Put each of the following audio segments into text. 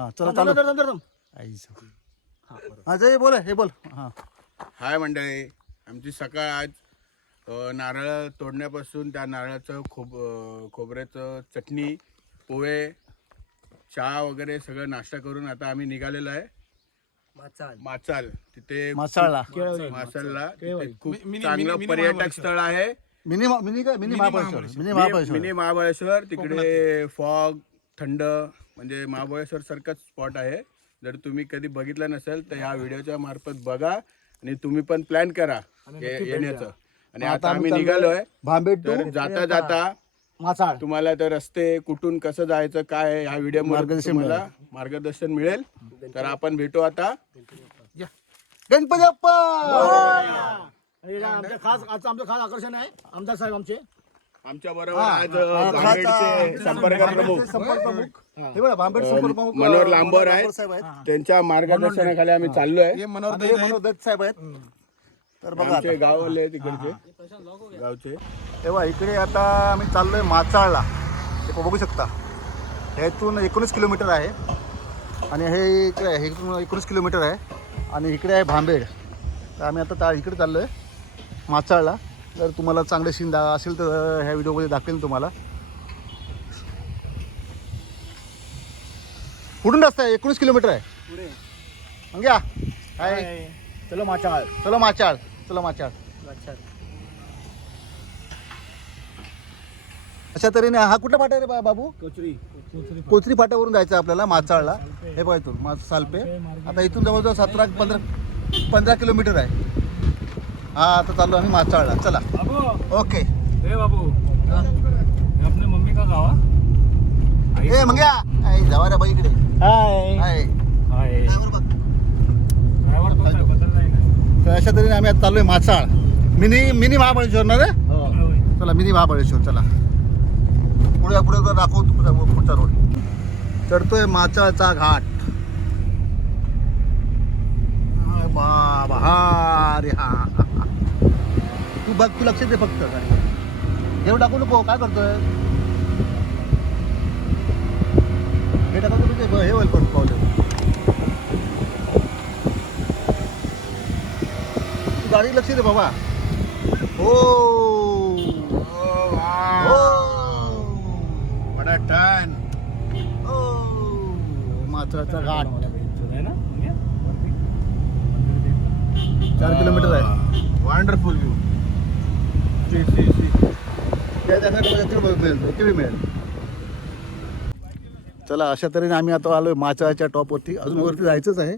हा चला चालू. आईचं. हा जय बोल हे बोल. हा. हाय मंडळी आमची सकाळ आज अ, नारळ तोडण्यापासून त्या नारळाचं खोब अ, खोबऱ्याचं चटणी पोहे चहा वगैरे सगळं नाश्ता करून आता आम्ही निघालेलो आहे. माचाल. तिथे मासाळला मासालला तिथे खूप चांगलं पर्यटक स्थळ आहे. मिनी मा- मिनी काय? Mini Mahabaleshwar. Mini Mahabaleshwar. Mini Mahabaleshwar तिकडे फॉग थंड म्हणजे महाबळेश्वर सारखाच स्पॉट आहे. जर तुम्ही कधी बघितलं नसेल तर ह्या व्हिडिओच्या मार्फत बघा आणि तुम्ही पण प्लॅन करा ये- येण्याचं आणि आता आम्ही निघालोय. भांबेट तर जाता जाता मासाळ. तुम्हाला तर रस्ते कुठून कसं जायचं काय आहे, ह्या व्हिडिओ मार्गदर्शन तुम्हाला मार्गदर्शन मिळेल. तर आपण भेटू आता. गणपती बाप्पा आणि आमच्या खास आजचं आमचं खास आकर्षण आहे. आमदार साहेब आमचे. आमच्या बरोबर आज संपर्क प्रमुख. संपर्क प्रमुख. हे. बघा संपर्क प्रमुख मनोहर लांबर आहेत. साहेब आहेत. त्यांच्या मार्गदर्शनाखाली आम्ही चाललोय. आता हे मनोहर दत्त साहेब आहेत. तर बघा आमचे गाववाले तिकडचे गावचे. तेव्हा इकडे आता आम्ही चाललोय माचाळला. हे बघू शकता. ह्यातून एकोणीस किलोमीटर आहे. आणि हे इकडे आहे, हे इकडून एकोणीस किलोमीटर आहे. आणि इकडे आहे भांबेड. तर आम्ही आता त्या इकडे चाललो आहे माचाळला. जर तुम्हाला चांगले सीन दा असेल तर ह्या व्हिडिओमध्ये दाखवेल तुम्हाला. कुठून रस्ता आहे एकोणीस किलोमीटर आहे. मग या. हाय. चलो माचाळ. चलो माचाळ. चलो माचाळ. अशा तऱ्हेने हा कुठला फाटा आहे रे बा- बाबू? कचरी. कोचरी फाट्यावरून जायचं आहे आपल्याला माचाळला. हे बघा इथून मा सालपे. आता इथून जवळजवळ सतरा पंधरा पंधरा किलोमीटर आहे. हा आता चाललो आम्ही माचाळला. चला. बाबू. ओके. ए बाबू. अपने मम्मी का गावा? ए मग या. ऐ, जावा रे बाई इकडे. हाय. हाय ड्रायव्हर ना. तर अशा तऱ्हेने आम्ही आता चाललोय माचाळ. मिनी मिनी महाबळेश्वर ना रे? चला मिनी महाबळेश्वर चला. पुढे पुढे जरा दाखव तू पुढचा पुढचा रोड चढतोय माचाळचा घाट. बाबा हा रे हा तू बघ तू लक्ष दे फक्त. एवढं टाकू नको काय करतोय? हे टाकू नको ते ब- हे होईल पण प्रॉब्लेम तू गाडी लक्ष दे बाबा. हो. बडा टन हो. घाट. है ना? मम्मी? चार किलोमीटर आहे. वंडरफुल व्ह्यू तिकडे मिळेल. इथे बी मिळेल. चला अशा तऱ्हेने आम्ही आता आलोय माचाच्या टॉपवरती. अजून वरती जायचंच आहे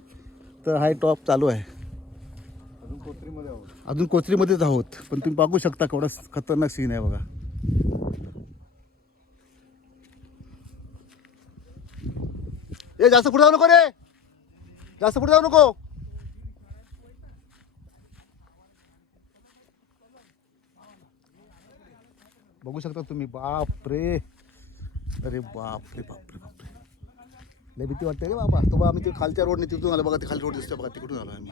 तर हा टॉप चालू आहे. अजून कोचरीमध्येच आहोत. पण तुम्ही बघू शकता केवढा खतरनाक सीन आहे बघा. ए जास्त पुढे जाऊ नको रे! जास्त पुढे जाऊ नको! बघू शकता तुम्ही बाप रे अरे बाप रे बाप रे बाप रे लय भीती वाटते रे बाबा. तो बा म्हणजे आम्ही ते खालच्या रोडने तिथून आलो. बघा ते खाली रोड दिसतो बघा तिकडून आलो आम्ही.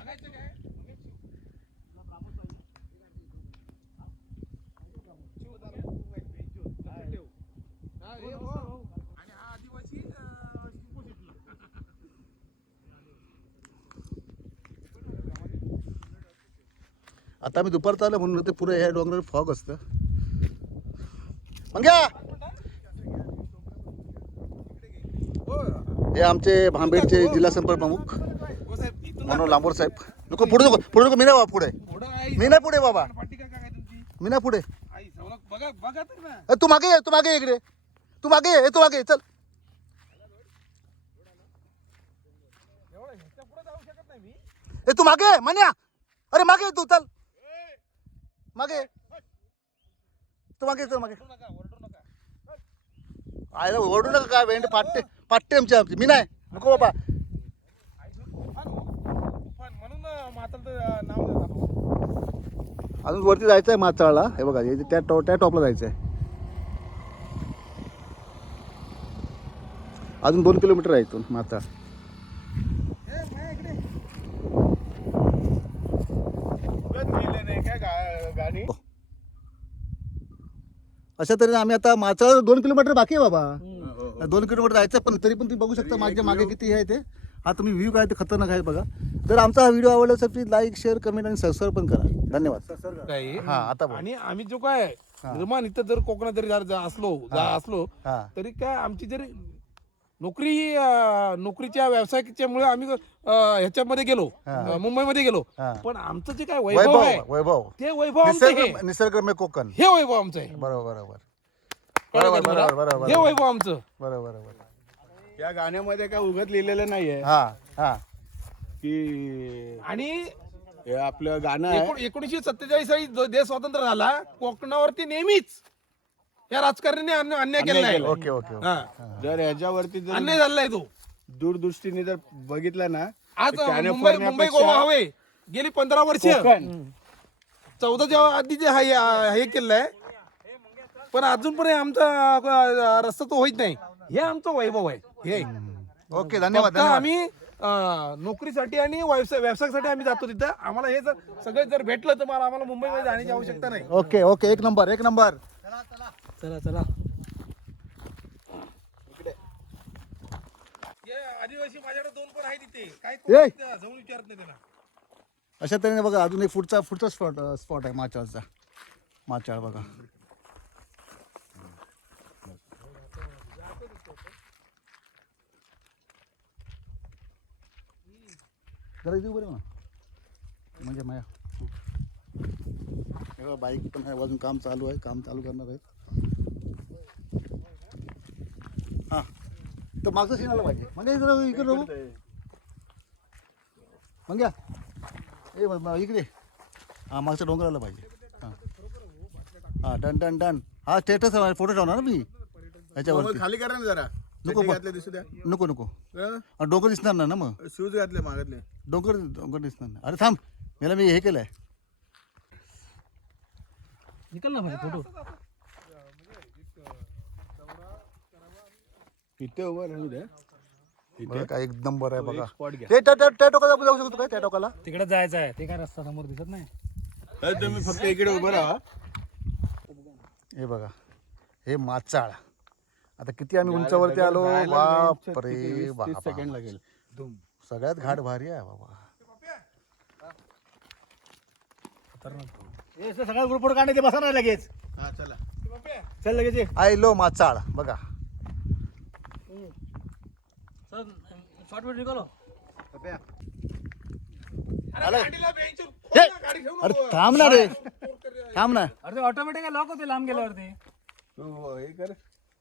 आता मी दुपारचं आलं म्हणून ते पुरे ह्या डोंगरावर फॉग असतं. मंग्या! हे आमचे भांबेडचे जिल्हा संपर्क प्रमुख. मनोहर लांबोर साहेब. नको पुढे नको पुढे नको. मी नाही बाबा पुढे. मी नाही पुढे बाबा. मी नाही पुढे तू मागे ये तू मागे इकडे. तू मागे ये तू मागे ये, चल. ए तू मागे ये, मान्या. अरे मागे ये तू चल. मागे तू मागे चल मागे. आयला ओरडू नका काय वेंट फाटते. पाट्टे आमची आमची मी नाही. नको बाबा. म्हणून माताचं नाव अजून वरती जायचं आहे माचाळला हे बघा हे त्या टॉ त्या टॉपला जायचं आहे अजून दोन किलोमीटर आहे इथून माचाळ गा- गाडी अशा तऱ्हेने आम्ही आता माचाळ दोन किलोमीटर बाकी आहे बाबा. दोन किलोमीटर जायचं पण तरी पण तुम्ही बघू शकता मागच्या मागे किती आहे ते. हा तुम्ही व्ह्यू काय ते खतरनाक आहे बघा. जर आमचा हा व्हिडिओ आवडला असेल प्लीज लाईक शेअर कमेंट आणि सबस्क्राईब पण करा. धन्यवाद. काही? हा आता बोल. आणि आम्ही जो काय निर्माण इथं जर कोकणात जरी जा- असलो जा असलो हा. तरी काय आमची जरी नोकरी अं, नोकरीच्या व्यवसायाच्यामुळे आम्ही अं, ह्याच्यामध्ये गेलो अं, मुंबईमध्ये गेलो. हा. पण आमचं जे काय वैभव आहे वैभव. वैभव ते वैभव आमचं हे निसर्ग निसर्गरम्य कोकण. हे वैभव आमचं आहे. बरोबर बरोबर. बरोबर बरोबर हे वैभव आमचं. बरोबर बरोबर. या गाण्यामध्ये काय उगत लिहिलेलं नाहीये. हा हा. की आणि हे आपलं गाणं आहे. एकोण- एकोणीसशे सत्तेचाळीस साली जो देश स्वतंत्र झाला कोकणावरती नेहमीच या राजकारण्याने अन्याय अन्याय केलेला आहे. Okay okay okay. हा. जर ह्याच्यावरती जर अन्याय झालेला आहे तो. दूरदृष्टीने जर बघितलं ना आज तर मुंबई कॅलिफोर्नियापेक्षा मुंबई गोवा हवे. गेली पंधरा वर्ष. कोकण. चौदा जेव्हा आधी जे हा- हे हे केलेलं आहे पण अजून पण हे आमचा अं, रस्ता तो होत नाही. हे आमचं वैभव आहे. हे. ओके धन्यवाद फक्त धन्यवाद. आम्ही अं, नोकरीसाठी आणि व्यवसाय व्यवसायासाठी आम्ही जातो तिथं. आम्हाला हे जर सगळं जर भेटलं तर मला आम्हाला मुंबईमध्ये जाण्याची आवश्यकता नाही. Okay okay. एक नंबर एक नंबर. चला चला. आदिवासी माझ्याकडे दोन पण आहे तिथे काय ए! जाऊन विचारत नाही त्याला. अशा तऱ्हेने बघा अजून एक पुढचा पुढचा स्पॉट स्पॉट आहे माचाळचा. माचाळ बघा. जरा उभं राहा ना. म्हणजे माया. हे बाईक पण आहे अजून काम चालू आहे काम चालू करणार आहे हां. तर मागचं सीन आलं पाहिजे. म्हणजे जरा इकडे मग घ्या ए इकडे. हां मागचं डोंगर आलं पाहिजे. हां. हां डन डन डन. हा स्टेटस फोटो ठेवणार ना मी? मग याच्यावरती. खाली करा ना जरा. नको. घातले दिसू द्या. नको नको. डोंगर दिसणार ना ना मग. शूज घातले मागतले. डोंगर डोंगर दिसणार ना अरे थांब. मला मी हे केलं आहे निकल ना भाई फोटो. इथे उभं राहू द्या. बघा काय एक नंबर आहे बघा. घ्या. ते त्या त्या- त्या टोकाला आपण जाऊ शकतो काय त्या टोकाला तिकडे जायचं आहे. ते काय रस्ता समोर दिसत नाही. तुम्ही फक्त इकडे उभं राहा. हे बघा. हे माचाळ. आता किती आम्ही उंचावरती आलो? बाप रे बाबा. सेकंड लागेल. सगळ्यात घाट भारी आहे बाबा. हे सगळा ग्रुप फोटो काढणे ते बसा नाही लगेच. हा चला. चल लगेच. आय लो माचाळ बघा. सर शॉर्ट व्हिडिओ निघालो. अरे हे! ना. थांब ना रे. थांब ना. अरे ते ऑटोमॅटिक लॉक होते लांब गेल्यावरती. तू हे कर.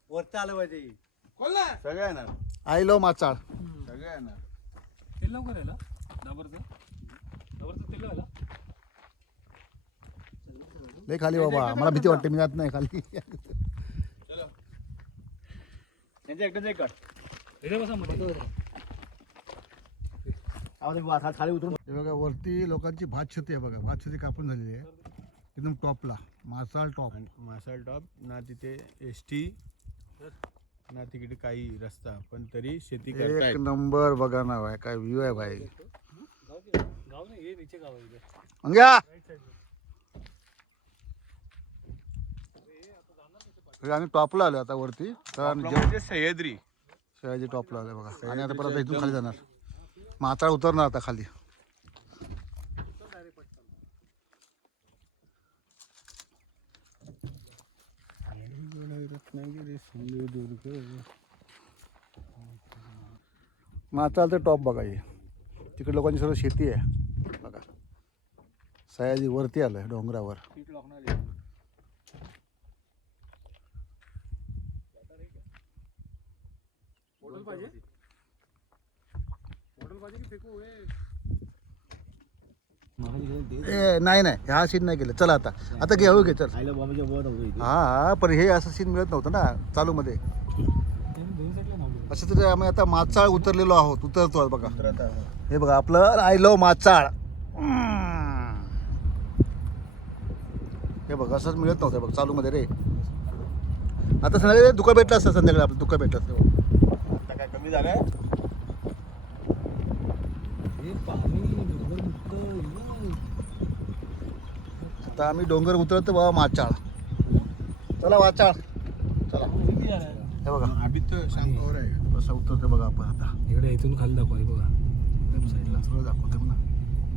खोल ना. सगळं येणार. आय लो माचाळ. सगळं येणार. तेल लवकर यायला. डबरचं डबरचं तेल लावायला. लय खाली बाबा. मला भीती वाटते मी जात नाही खाली. त्यांच्या एकट्याचं एक काढ. बसा मध्ये. आवाज हात खाली उतरून. हे बघा वरती लोकांची भातशेती आहे बघा. भातशेती कापून झालेली आहे. एकदम टॉपला. मासाळ टॉप. मासाल टॉप ना तिथे एस टी ना तिकडे काही रस्ता पण तरी शेती एक नंबर बघा ना भाई काय व्ह्यू आहे भाई. गाव नाही हे नीचे गाव आहे इथे मंग्या हे आम्ही टॉपला आलो आता वरती. म्हणजे सह्याद्री. टॉपला आलोय बघा. आणि आता परत इथून खाली जाणार. माचाळ उतरणार आता खाली. रत्नागिरी सिंधुदुर्ग माचाळ तर टॉप बघा हे. तिकडे लोकांची सर्व शेती आहे. बघा. सयाजी वरती आलोय डोंगरावर. सीट लॉकणार आहे बॉटल पाहिजे बॉटल पाहिजे की फेकू हे ए नाही नाही. ह्या सीन नाही केलं. चला आता. आता घे हळू घे चल. हा हा. पण हे असं सीन मिळत नव्हतं ना साईडला नाव असं तरी आम्ही आता माचाळ उतरलेलो आहोत. उतरतो बघा. हे बघा आपलं आय लव माचाळ. हे बघ असंच मिळत नव्हतं बघ चालूमध्ये रे. आता संध्याकाळी दुका भेटलं असतं संध्याकाळी आपलं दुका भेटलं असतं. आता काय कमी झालंय हे पाणी बरोबर नुसतं आता आम्ही डोंगर उतरतो बाबा माचाळ. चला वाचाळ चला. हे बघा. अभी तर सांगतो आहे. कसं उतरते बघा आपण आता. इकडे इथून खाली दाखवा हे बघा. लेफ्ट साईडला सगळं दाखवते ना.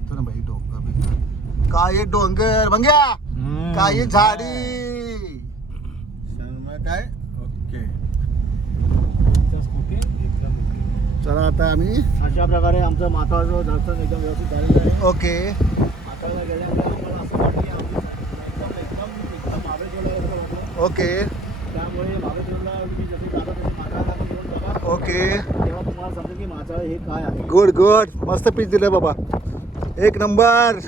तो ना बाई डोंगर बिंगर. काय डोंगर? भंग्या! काय झाडी? शर्मा काय? ओके. चला आता आम्ही. अशा प्रकारे आमचं माथाचं दर्शन एकदम व्यवस्थित झालेलं आहे. ओके माथाला गेल्यानंतर मला असं वाटतं की आम्ही एकदम एकदम एकदम महाबळेश्वरला गेल्यासारखं वाटलं. ओके. त्यामुळे जसे तसे ओके. तेव्हा तुम्हाला समजेल की हे काय आहे. Good good. मस्त पीस दिलं बाबा. एक नंबर.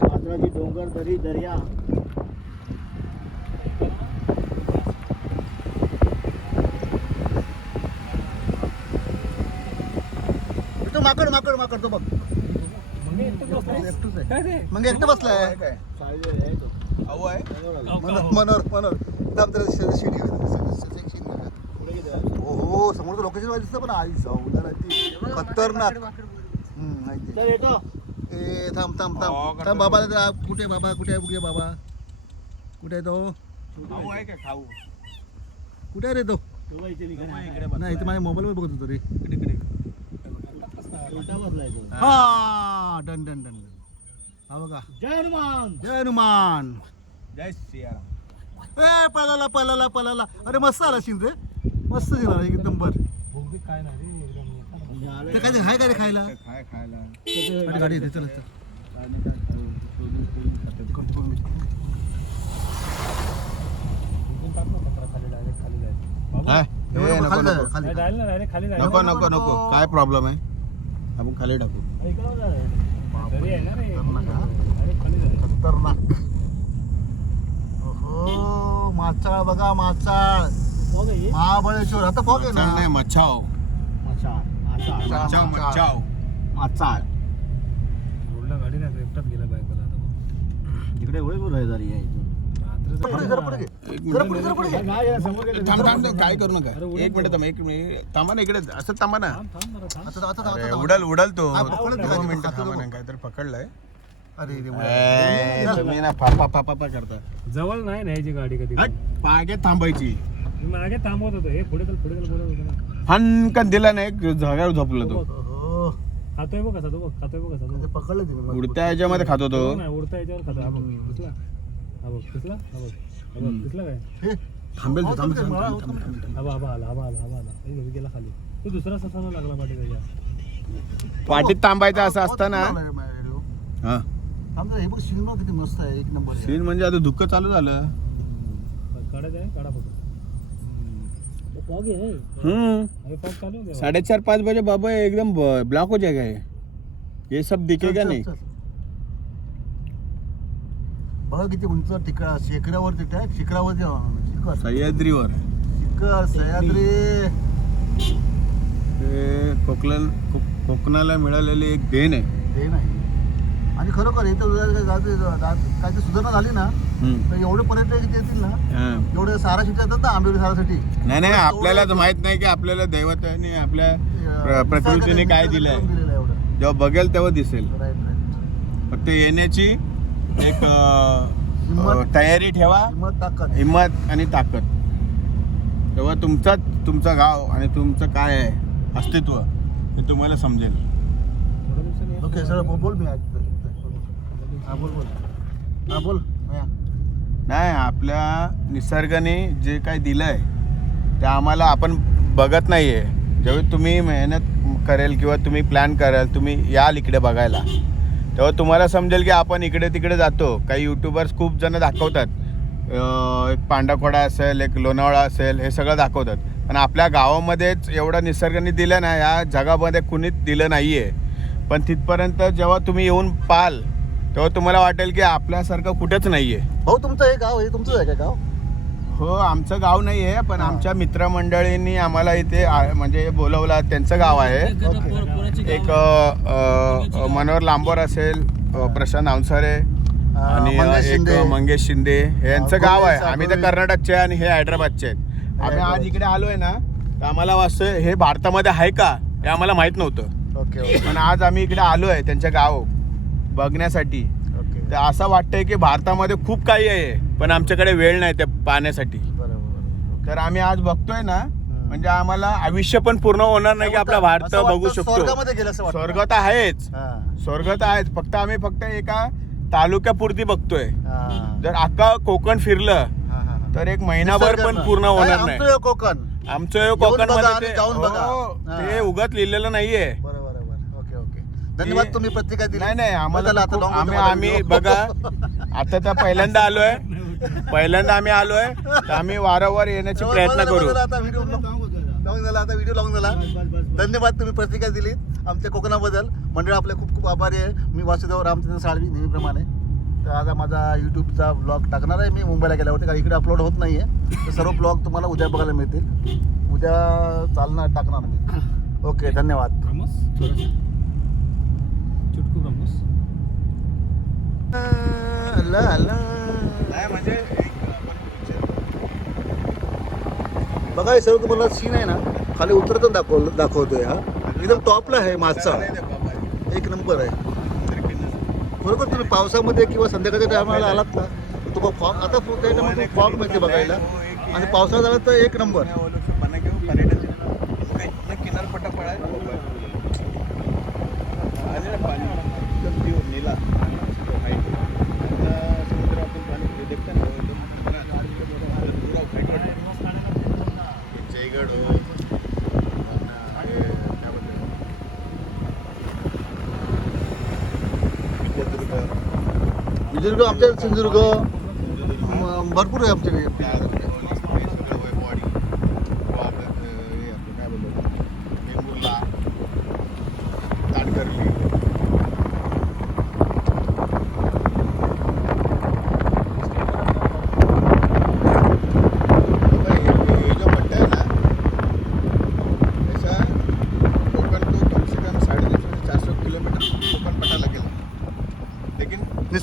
डोंगर दरी दर्या. तो माकड माकड माकड तो बघ. मग एकटं बसलाय? काय रे? मग एकटं बसलाय. काय सायले आहे तो. अहो आहे. मनोर मनोर शे- शेडी? हो हो समोरचं लोकेशन दिसतं पण आई जाऊ खतरनाक. ए थांब थांब हो, थांब करतो. थांब बाबा कुठे बाबा कुठे आहे कुठे आहे बाबा? कुठे आहे तो? खाऊ कुठे आहे रे तो. नाही इथे माझ्या मोबाईलवर बघत होतो रे. हा डन डन डन हा बघा. जय हनुमान. जय हनुमान. जय सियाराम ए पळाला पळाला पळाला. अरे मस्त आला शिंदे. मस्त दिला एक नंबर काय नाही काय हाय काय रे खायला? काय खायला. गाडी येते चल नको, नको. नको नको नको. काय प्रॉब्लेम आहे? आपण खाली टाकू. खतरनाक, हा? माचाळ बघा माचाळ बघ हे. महाबळेश्वर आता फॉग आहे नाही ना मच्छाव मच्छाव मच्छाव. माचाळ रोडला गाडी नाही एकटाच गेला बायकोला आता एवढे रहदारी आहे इथून. रात्रीचं पुढे जरा पुढे घे. एक जरा पुढे जरा पुढे घे. काय आहे, समोर गेलं. थांब थांब थांब, काय करू नका एक मिनिट थांब एक मिनिट थांबा ना इकडे असं थांबा ना आता आता आता उडल उडल तो हा, पकडलं दोन मिनिटं हातात थांबा बघ. ना काहीतरी पकडलंय अरे रे ए, तुम्ही ना पापा पापा पा करता जवळ नाही न्यायची गाडी कधी हट, पागे थांबायची मी मागे थांबवत होतो हे पुढे चल पुढे चल बोलत होतो ना हनकन दिला नाही जागावर झोपला तो हो खातोय बघ कसा तो बघ खातोय बघ कसा तो ते बघ. पकडलं तिने मग. उडत्या ह्याच्यामध्ये खातो तो नाही उडता याच्यावर खातो हा बघ दिसला हा बघ दिसला हा बघ हा बघ दिसला काय हे, थांबेल तो, हो, थांब. हा आला आबा आला आला हे घरी गेला खाली तू दुसरा ससा लागला पाठी त्याच्या पाठीत थांबायचं असं हो, असतं ना थांब, थांब, थांब, हा आमचं हे बघ शिल्मा किती मस्त आहे एक नंबर आहे. सीन म्हणजे आता दुःख चालू झालं. काढायचं आहे काढा फोटो. फॉग आहे हम्म. अरे फॉग चालू आहे साढ़े चार पाँच बजे बाबा एकदम ब्लॉक हो जाएगा ये ये सब दिखेगा चल, नहीं? चल. बघा किती उंच ठिकाण शिखरावर तिथे आहे शिखरावर जे- शिखर. सह्याद्रीवर. शिखर सह्याद्री. ते कोकण को- कोकणाला मिळालेली एक देण आहे. ते नाही आणि खरोखर इथं जर का जाते- जात- काहीतरी सुधारणा झाली ना. तर एवढे पर्यटक येतील ना. एवढे सारा शिकत येतात ना आंबेली सारासाठी नाही नाही आपल्यालाच माहीत नाही की आपल्याला दैवताने आपल्या प्र- प्रकृतीने काय दिलंय. जेव्हा बघेल तेव्हा दिसेल. फक्त येण्याची एक तयारी ठेवा. हिंमत आणि ताकद. तेव्हा तुमचाच तुमचं गाव आणि तुमचं काय आहे? अस्तित्व हे तुम्हाला समजेल. ओके सर बोल मी आज हा बोल बोल. हा बोल. नाही आपल्या निसर्गाने जे काय दिलं आहे ते आम्हाला आपण बघत नाही आहे जेव्हा तुम्ही मेहनत करेल किंवा तुम्ही प्लॅन कराल तुम्ही याल इकडे बघायला. तेव्हा तुम्हाला समजेल की आपण इकडे तिकडे जातो. काही यूट्यूबर्स खूप जण दाखवतात. अं, एक पांडाखोडा असेल एक लोणावळा असेल हे सगळं दाखवतात. पण आपल्या गावामध्येच एवढं निसर्गाने दिलं ना या जगामध्ये कुणीच दिलं नाही आहे पण तिथपर्यंत जेव्हा तुम्ही येऊन पाल तेव्हा तुम्हाला वाटेल की आपल्यासारखं कुठेच नाही आहे भाऊ तुमचं हे गाव हे तुमचं आहे का गाव? हो आमचं गाव नाही आहे पण आमच्या मित्रमंडळींनी आम्हाला इथे आ- म्हणजे बोलवलं त्यांचं गाव आहे. एक अ, अ, मनोहर लांबोर असेल अ, प्रशांत आवसारे आणि मंगेश एक शिंदे. मंगेश शिंदे. हे यांचं गाव आहे. आम्ही तर. कर्नाटकचे आहे आणि हे हैदराबादचे आहेत. आम्ही आज हैदराबाद. इकडे आलोय ना तर आम्हाला वाटतं हे भारतामध्ये आहे का हे आम्हाला माहीत नव्हतं. Okay okay. पण आज आम्ही इकडे आलोय त्यांच्या गाव. बघण्यासाठी. तर असं वाटतंय की भारतामध्ये खूप काही आहे पण आमच्याकडे वेळ नाही ते पाहण्यासाठी. बरोबर तर आम्ही आज बघतोय ना म्हणजे आम्हाला आयुष्य पण पूर्ण होणार नाही की आपला भारत बघू शकतो. स्वर्ग तर आहेच. हा, स्वर्ग तर आहेच. फक्त आम्ही फक्त एका तालुक्यापुरती बघतोय. जर अख्खा कोकण फिरलं. तर एक महिनाभर पण. पूर्ण होणार नाही. कोकण. आमचं कोकण बघा. हा. ते उगत लिहिलेलं नाहीये बरोबर बरोबर ओके ओके धन्यवाद तुम्ही प्रतिक्रिया दिली. नाही नाही आम्हाला आता खूप- आम्ही आम्ही बघा आता तर पहिल्यांदा आलोय. पहिल्यांदा आम्ही आलोय. तर आम्ही वारंवार येण्याचे प्रयत्न करू. आता व्हिडिओ लॉंग झाला आता व्हिडिओ लॉंग झाला. धन्यवाद तुम्ही प्रतिक्रिया दिली आमच्या कोकणाबद्दल. मंडळ आपले खूप खूप आभारी आहे. मी वासुदेव रामचंद्र साळवी नेहमीप्रमाणे. तर आज हा माझा यूट्यूबचा ब्लॉग टाकणार आहे. मी मुंबईला गेल्यावरती कारण इकडे अपलोड होत नाही आहे तर सर्व ब्लॉग तुम्हाला उद्या बघायला मिळतील. उद्या चालणार टाकणार मी. ओके धन्यवाद. ब्रह्मस चुटकू ला, म्हणजे बघा हे सर्व तुम्हाला सीन आहे ना खाली उतरत दाखव दाखवतोय हा. एकदम टॉपला आहे मागचा. एक नंबर आहे. बरोबर तुम्ही पावसामध्ये किंवा संध्याकाळच्या टायमाला आलात ना तर तुम्हाला फॉग आता त्या टायमाला फॉग मिळते बघायला. आणि पावसाळ्यात आला तर एक नंबर किनारपट्टा पडाय आणि ना पाणी एकदम pure नीला समुद्र आपण पाणी देखता ना एकदम पुरा white वाटतं. जयगड हो आणि काय बोलतात? विजयदुर्ग सिंधुदुर्ग आमच्या सिंधुदुर्ग भरपूर आहे आमच्याकडे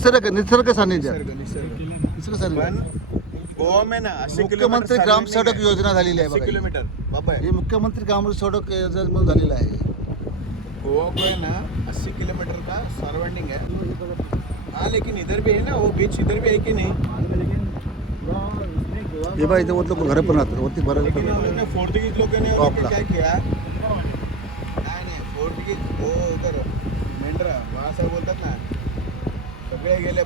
निसर्ग निसर्ग सानिध्य। निसर्ग ना मुख्यमंत्री ग्राम सडक योजना झालेली आहे बघा ही. किलोमीटर. बाबा ही मुख्यमंत्री ग्राम सडक योजना म्हणून झालेली आहे. गोवा को है ना अस्सी किलोमीटर का सराउंडिंग है. हाँ लेकिन इधर भी है ना वो बीच इधर भी है कि नहीं? हे बघा इथे वरती घर पण राहतात. वरती बरं लेकिन इन लोगों ने पोर्तुगीज लोगों ने उन्होंने टॉपला. क्या किया?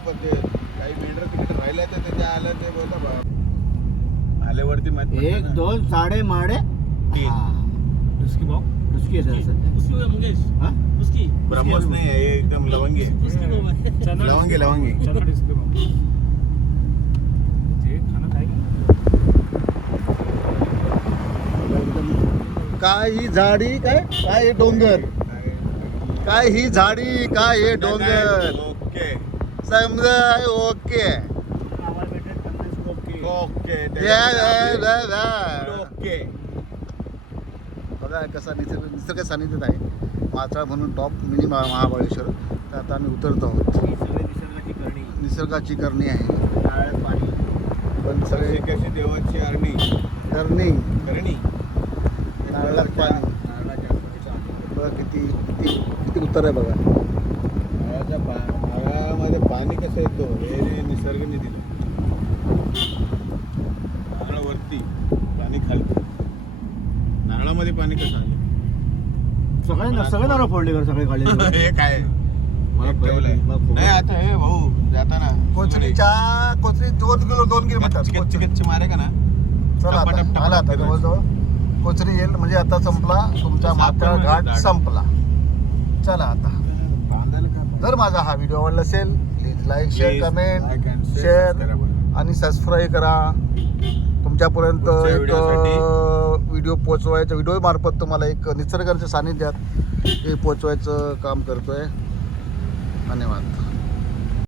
पण ते काही तिकडे राहिले तर त्याच्या आलं ते बोलता बा आल्यावरती माहिती एक दोन साडे माडे? तीन. उसकी भाव उसकी आहे सर. उसकी होगा मंगेश? हा? उसकी ब्रह्मोस नाही आहे हे एकदम लवंगी आहे. उसकी भाव है चना लवंगी लवंगी. चना डिस्क भाव जे खाना खाएगा काय ही झाडी काय? काय हे डोंगर? काय? ही झाडी काय हे डोंगर? समजा ओके. ओके. ओके बघा कसा निसर्ग निसर्ग सानिध्यत आहे. माचाळ म्हणून टॉप मिनी महा महाबळेश्वर. तर आता आम्ही उतरतो आहोत. निसर्गाची करणी. आहे. पण. सगळे कशी देवाची आरणी. करणी. करणी. नारळात पाणी. बघा किती किती किती उतर आहे बघा. नारळाच्या पा- नारळामध्ये पाणी कसं येतो? हे निसर्गने दिलं. नारळावरती पाणी खाली नारळामध्ये पाणी कसं आलं? सगळे ना सगळे नारळ फोडले बरं सगळे काढले हे काय? मला ठेवलंय. नाही आता हे भाऊ जाताना कोचरीच्या कोचरी दोन किलो दोन किलोमीटर कच्ची मारे का ना? चला टप्पा- आता टप्पा- आला आता टप्पा- जवळजवळ. कोचरी येईल म्हणजे आता संपला. तुमचा सापडून माथ्याळ घाट झाड. संपला. चला आता? जर माझा हा व्हिडिओ आवडला असेल please like share comment share. आणि सबस्क्राईब करा. तुमच्यापर्यंत एक व्हिडिओ पोचवायचं व्हिडिओ मार्फत तुम्हाला एक निसर्गाच्या सानिध्यात हे पोचवायचं काम करतोय. धन्यवाद.